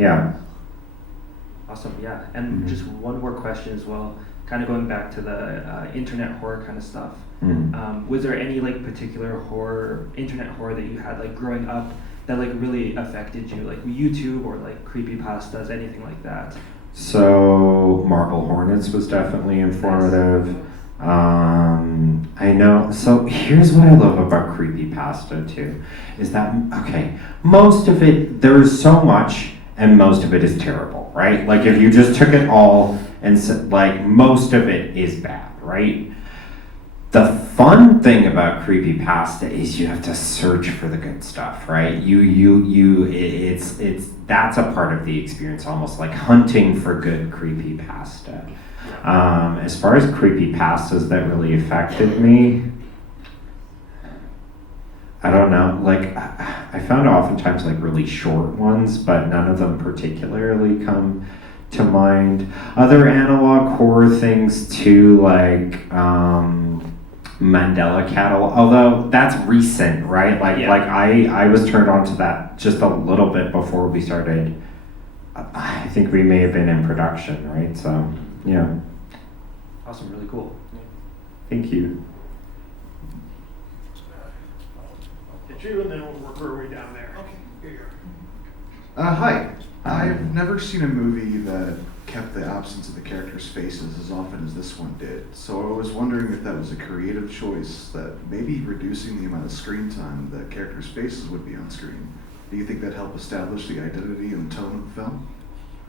Yeah. Awesome, yeah. And just one more question as well, kind of going back to the internet horror kind of stuff. Was there any like particular internet horror that you had like growing up that like really affected you, like YouTube or like creepypastas, anything like that? So Marble Hornets was definitely informative. I know. So here's what I love about creepypasta too, is that okay, most of it, there's so much, and most of it is terrible, right? Like if you just took it all and said, like most of it is bad, right? The fun thing about creepypasta is you have to search for the good stuff, right? It's that's a part of the experience, almost like hunting for good creepypasta. As far as creepypastas that really affected me, I don't know. Like I found oftentimes like really short ones, but none of them particularly come to mind. Other analog horror things too, like Mandela Cattle, although that's recent, right? Like I was turned on to that just a little bit before we started. I think we may have been in production, right? So yeah. Awesome, really cool. Thank you. Hit you, and then we'll work our way down there. Okay, here you Hi. I've never seen a movie that kept the absence of the characters' faces as often as this one did. So I was wondering if that was a creative choice, that maybe reducing the amount of screen time the characters' faces would be on screen. Do you think that helped establish the identity and tone of the film?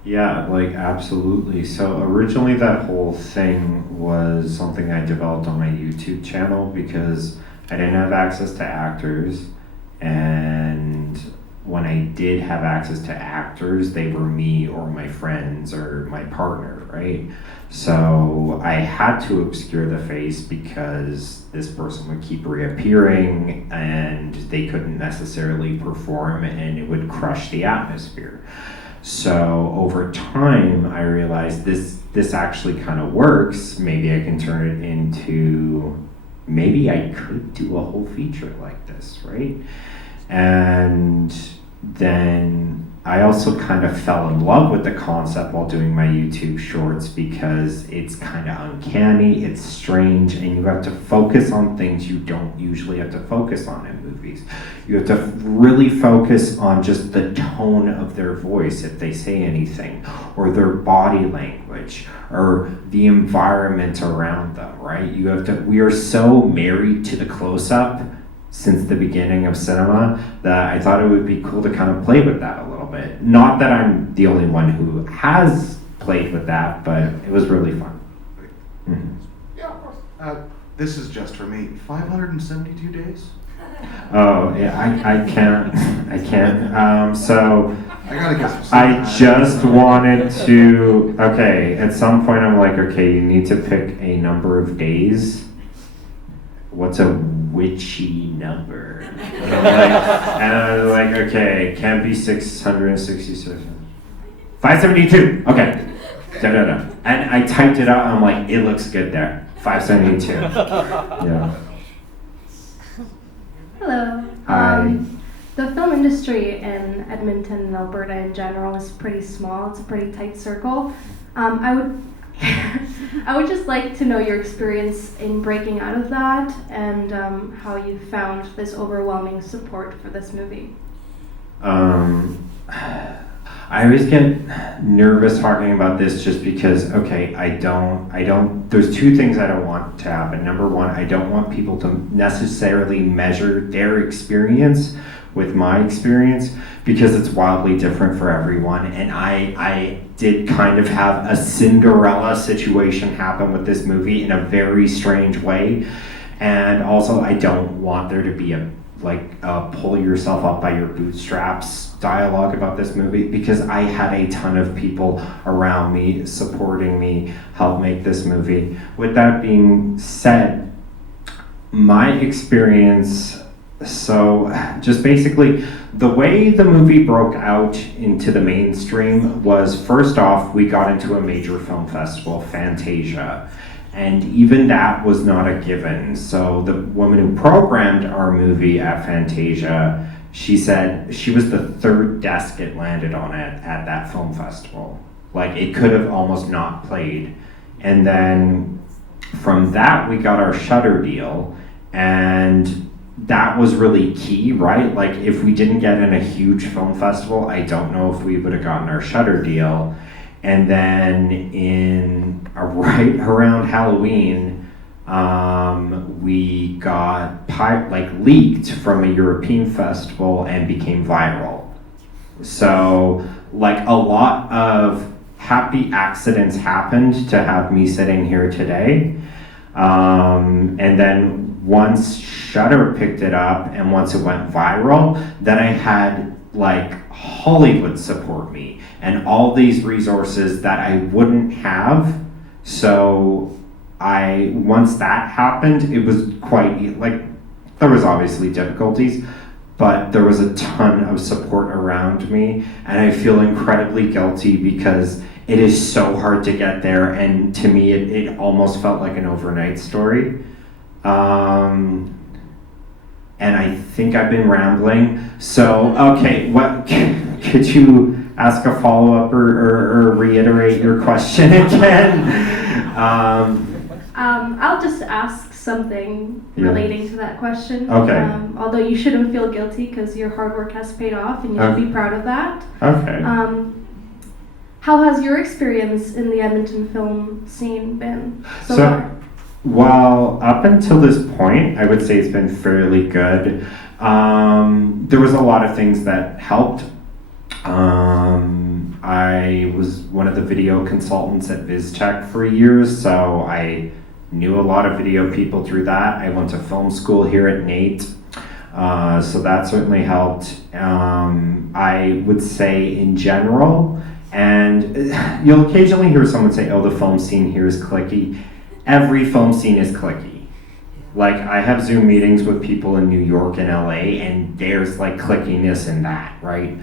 Yeah, like absolutely. So originally that whole thing was something I developed on my YouTube channel because I didn't have access to actors, and when I did have access to actors, they were me or my friends or my partner, right? So I had to obscure the face because this person would keep reappearing and they couldn't necessarily perform and it would crush the atmosphere. So over time, I realized this actually kind of works. Maybe I can turn it into, maybe I could do a whole feature like this, right? And then I also kind of fell in love with the concept while doing my YouTube shorts because it's kind of uncanny, it's strange, and you have to focus on things you don't usually have to focus on in movies. You have to really focus on just the tone of their voice if they say anything, or their body language, or the environment around them, right? We are so married to the close-up since the beginning of cinema that I thought it would be cool to kind of play with that a little bit. Not that I'm the only one who has played with that, but it was really fun. Mm-hmm. Yeah, of course. This is just for me. 572 days? Oh, yeah, I can't. So I gotta guess. I just wanted to, okay, at some point I'm like, okay, you need to pick a number of days. What's a witchy number? And I was like, okay, it can't be 667. 572, okay. Da-da-da. And I typed it out, I'm like, it looks good there. 572. Yeah. Hello. Hi. The film industry in Edmonton and Alberta in general is pretty small. It's a pretty tight circle. I would I would just like to know your experience in breaking out of that and how you found this overwhelming support for this movie. I always get nervous talking about this just because, okay, I don't, there's two things I don't want to happen. Number one, I don't want people to necessarily measure their experience with my experience because it's wildly different for everyone. And I did kind of have a Cinderella situation happen with this movie in a very strange way. And also I don't want there to be a pull yourself up by your bootstraps dialogue about this movie because I had a ton of people around me supporting me help make this movie. With that being said, my experience, so just basically the way the movie broke out into the mainstream was, first off, we got into a major film festival, Fantasia. And even that was not a given. So the woman who programmed our movie at Fantasia she said she was the third desk it landed on at that film festival. Like, it could have almost not played. And then from that, we got our Shutter deal, and that was really key, right? Like, if we didn't get in a huge film festival, I don't know if we would have gotten our Shutter deal. And then right around Halloween, we got leaked from a European festival and became viral. So, like, a lot of happy accidents happened to have me sitting here today. And then once Shutter picked it up and once it went viral, then I had like Hollywood support me and all these resources that I wouldn't have. So once that happened, it was quite, like, there was obviously difficulties, but there was a ton of support around me, and I feel incredibly guilty because it is so hard to get there, and to me it almost felt like an overnight story. And I think I've been rambling. So, okay, what could you ask a follow-up or reiterate your question again? I'll just ask something Yeah. relating to that question. Okay. Although you shouldn't feel guilty because your hard work has paid off and you should be proud of that. Okay. How has your experience in the Edmonton film scene been so So- far? Well, up until this point, I would say it's been fairly good. There was a lot of things that helped. I was one of the video consultants at VizTech for years, so I knew a lot of video people through that. I went to film school here at NAIT, so that certainly helped. I would say in general, and you'll occasionally hear someone say, oh, the film scene here is cliquey. Every film scene is cliquey. Like, I have Zoom meetings with people in New York and LA, and there's like clickiness in that, right?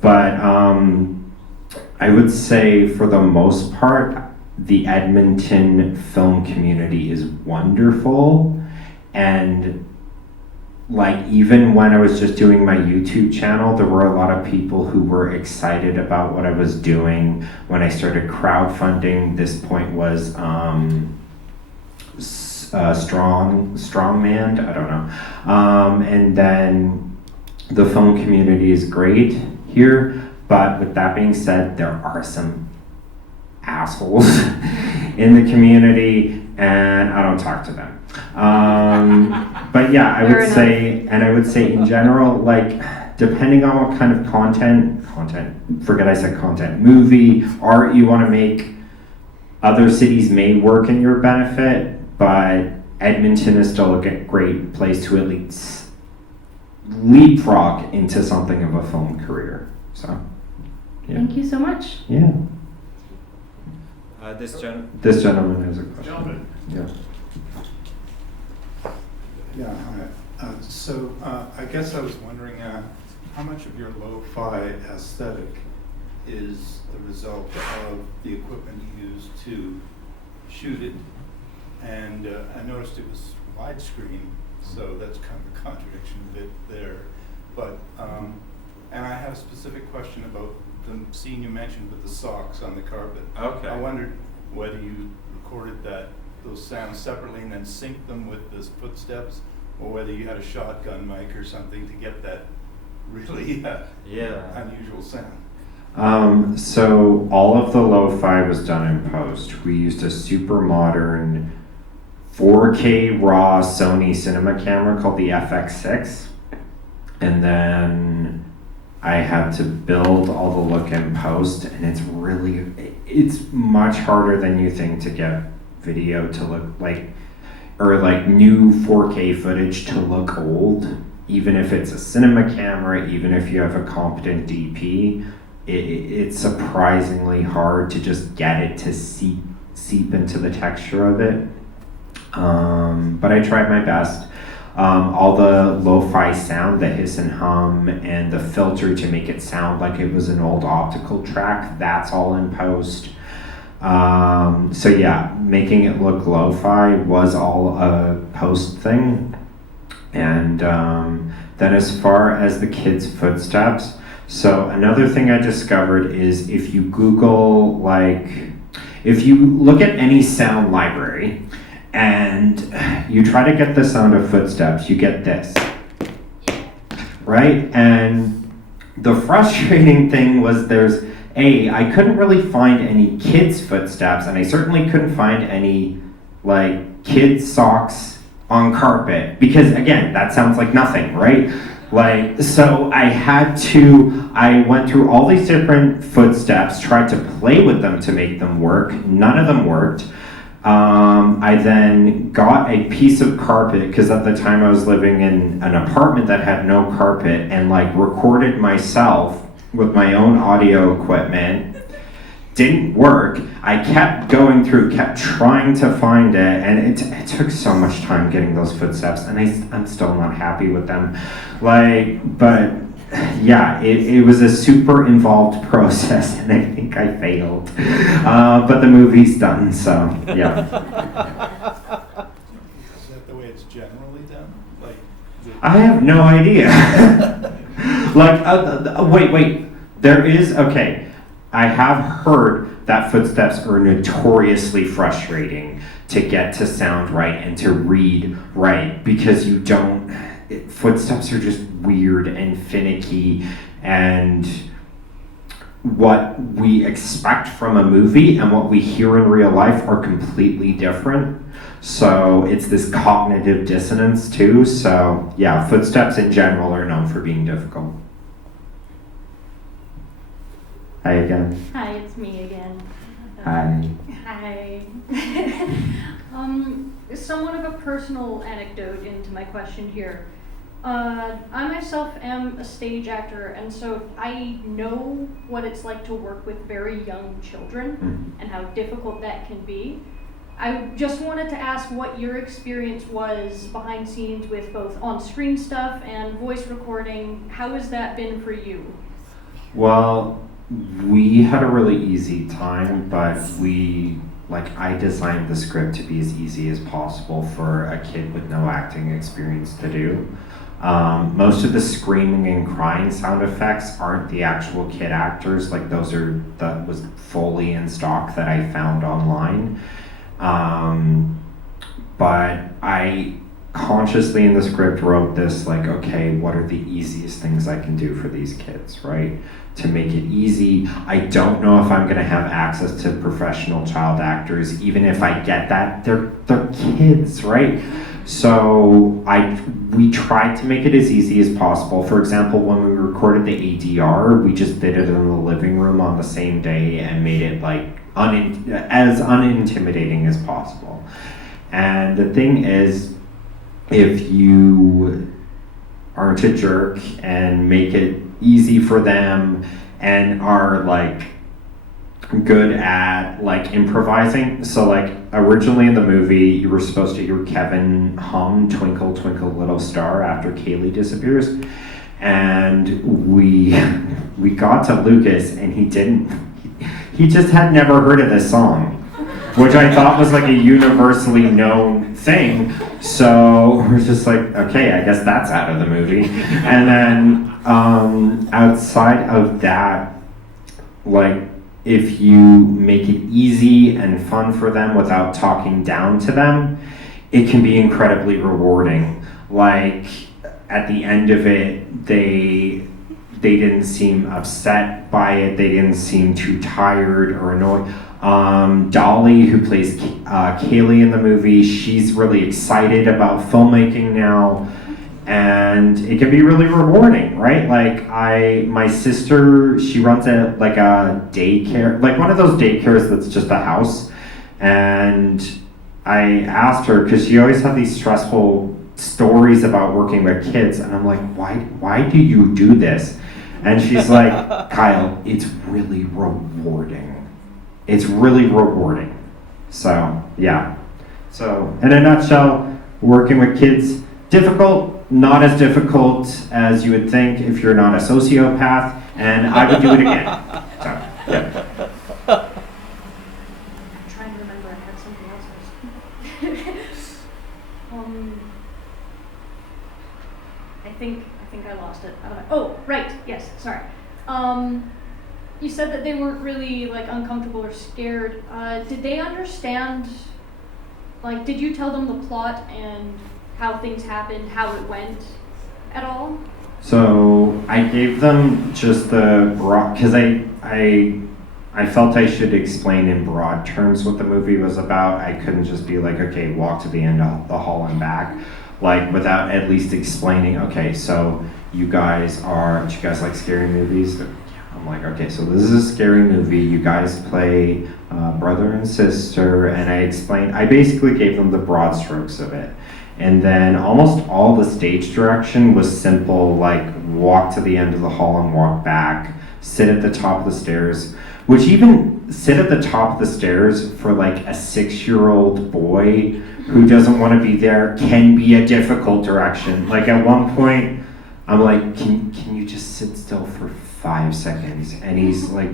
But I would say for the most part, the Edmonton film community is wonderful. And like, even when I was just doing my YouTube channel, there were a lot of people who were excited about what I was doing. When I started crowdfunding, this point was strongman, I don't know. And then the film community is great here, but with that being said, there are some assholes in the community, and I don't talk to them. But yeah, I would say in general, like, depending on what kind of content, movie, art you want to make, other cities may work in your benefit, but Edmonton is still a great place to at least leapfrog into something of a film career. So, yeah. Thank you so much. Yeah. This gentleman has a question. Gentlemen. Yeah. Yeah, hi. I guess I was wondering how much of your lo-fi aesthetic is the result of the equipment you used to shoot it? And I noticed it was widescreen, so that's kind of a contradiction a bit there. But, and I have a specific question about the scene you mentioned with the socks on the carpet. Okay. I wondered whether you recorded those sounds separately and then synced them with the footsteps, or whether you had a shotgun mic or something to get that really unusual sound. So all of the lo-fi was done in post. We used a super modern 4K RAW Sony cinema camera called the FX6, and then I had to build all the look in post, and it's much harder than you think to get video to look like, or like new 4K footage to look old, even if it's a cinema camera, even if you have a competent DP. It's surprisingly hard to just get it to seep into the texture of it. But I tried my best. All the lo-fi sound, the hiss and hum, and the filter to make it sound like it was an old optical track, that's all in post. So yeah, making it look lo-fi was all a post thing. And Then as far as the kids' footsteps, so another thing I discovered is if you Google, like, if you look at any sound library and you try to get the sound of footsteps, you get this, right? And the frustrating thing was I couldn't really find any kids' footsteps, and I certainly couldn't find any, like, kids' socks on carpet, because again, that sounds like nothing, right? Like, so I went through all these different footsteps, tried to play with them to make them work. None of them worked. I then got a piece of carpet, because at the time I was living in an apartment that had no carpet, and like recorded myself with my own audio equipment. Didn't work. I kept going through, kept trying to find it, and it took so much time getting those footsteps, and I'm still not happy with them. Like, but yeah, it was a super involved process, and I think I failed. But the movie's done, so yeah. Is that the way it's generally done? Like, I have no idea. Like, wait. There is, okay. I have heard that footsteps are notoriously frustrating to get to sound right and to read right, because footsteps are just weird and finicky, and what we expect from a movie and what we hear in real life are completely different. So it's this cognitive dissonance too. So yeah, footsteps in general are known for being difficult. Hi again. Hi, it's me again. Hi. Hi. Somewhat of a personal anecdote into my question here. I myself am a stage actor, and so I know what it's like to work with very young children and how difficult that can be. I just wanted to ask what your experience was behind scenes with both on-screen stuff and voice recording. How has that been for you? Well, we had a really easy time, but I designed the script to be as easy as possible for a kid with no acting experience to do. Most of the screaming and crying sound effects aren't the actual kid actors, like that was fully in stock that I found online. But I consciously in the script wrote this, like, okay, what are the easiest things I can do for these kids, right? To make it easy. I don't know if I'm gonna have access to professional child actors, even if I get that, they're kids, right? So we tried to make it as easy as possible. For example, when we recorded the ADR, we just did it in the living room on the same day and made it like as unintimidating as possible. And the thing is, if you aren't a jerk and make it easy for them and are like good at like improvising. So like originally in the movie you were supposed to hear Kevin hum Twinkle Twinkle Little Star after Kaylee disappears, and we got to Lucas and he just had never heard of this song, which I thought was like a universally known thing. So we're just like, okay, I guess that's out of the movie. And then outside of that, like, if you make it easy and fun for them without talking down to them, it can be incredibly rewarding. Like, at the end of it, they didn't seem upset by it, they didn't seem too tired or annoyed. Dolly, who plays Kaylee in the movie, she's really excited about filmmaking now, and it can be really rewarding, right? Like my sister, she runs a daycare, like one of those daycares that's just a house, and I asked her, because she always had these stressful stories about working with kids, and I'm like, why do you do this? And she's like, Kyle, it's really rewarding. It's really rewarding. So, yeah. So, in a nutshell, working with kids, difficult, not as difficult as you would think if you're not a sociopath, and I would do it again. So, yeah. I'm trying to remember, I had something else. I think lost it. Oh, right. Yes. Sorry. You said that they weren't really like uncomfortable or scared. Did they understand? Like, did you tell them the plot and how things happened, how it went, at all? So I gave them just the broad, because I felt I should explain in broad terms what the movie was about. I couldn't just be like, okay, walk to the end of the hall and back, like without at least explaining, okay, so do you guys like scary movies? I'm like, okay, so this is a scary movie. You guys play brother and sister, and I basically gave them the broad strokes of it. And then almost all the stage direction was simple, like walk to the end of the hall and walk back, sit at the top of the stairs, which even sit at the top of the stairs for like a 6-year-old boy who doesn't want to be there can be a difficult direction. Like at one point, I'm like, can you just sit still for 5 seconds? And he's like,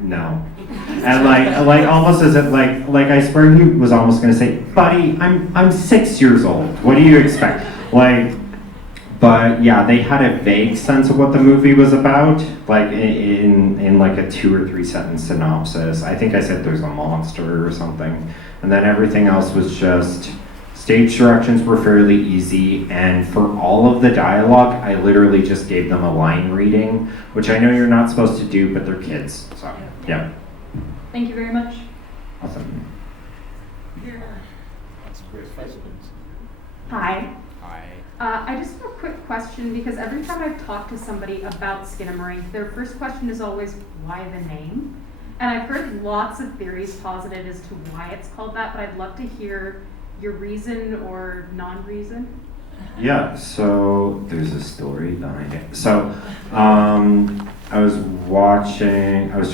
no. And like almost as if like I swear he was almost gonna say, buddy, I'm 6 years old. What do you expect? But yeah, they had a vague sense of what the movie was about, like in like a 2 or 3 sentence synopsis. I think I said there's a monster or something, and then everything else was just stage directions were fairly easy, and for all of the dialogue, I literally just gave them a line reading, which I know you're not supposed to do, but they're kids, so yeah. Thank you very much. Awesome. Hi. Hi. I just have a quick question because every time I've talked to somebody about SKINMARINK, their first question is always, why the name? And I've heard lots of theories posited as to why it's called that, but I'd love to hear your reason or non-reason. Yeah, so there's a story behind it. So I was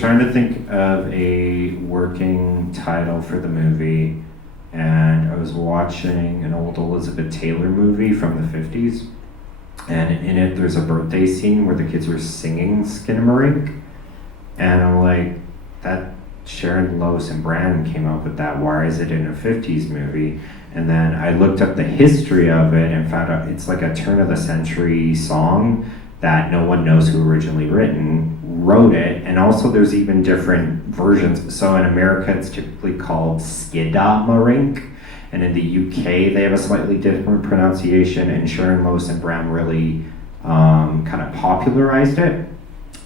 trying to think of a working title for the movie, and I was watching an old Elizabeth Taylor movie from the 50s, and in it there's a birthday scene where the kids are singing SKINMARINK, and I'm like, that Sharon, Lois, and Bran came up with that, why is it in a 50s movie? And then I looked up the history of it and found out it's like a turn of the century song that no one knows who originally wrote it, and also there's even different versions. So in America it's typically called SKIDMARINK, and in the UK they have a slightly different pronunciation, and Sharon, Lois, and Bram really kind of popularized it,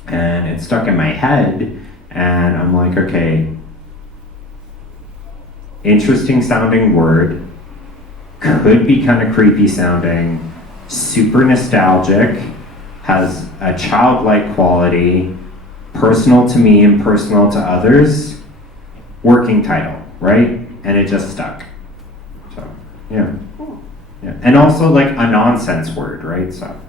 and it stuck in my head, and I'm like, okay, interesting sounding word, could be kind of creepy sounding, super nostalgic, has a childlike quality, personal to me and personal to others, working title, right? And it just stuck. So, yeah. Cool. Yeah. And also like a nonsense word, right? So.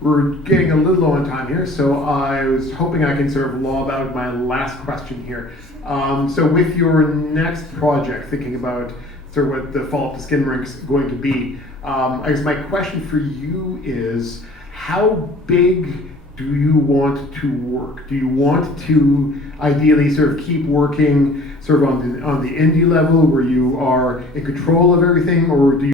We're getting a little low on time here, so I was hoping I can sort of lob out my last question here. So with your next project, thinking about sort of what the follow-up to SKINMARINK is going to be, I guess my question for you is, how big do you want to work? Do you want to ideally sort of keep working sort of on the indie level where you are in control of everything, or do you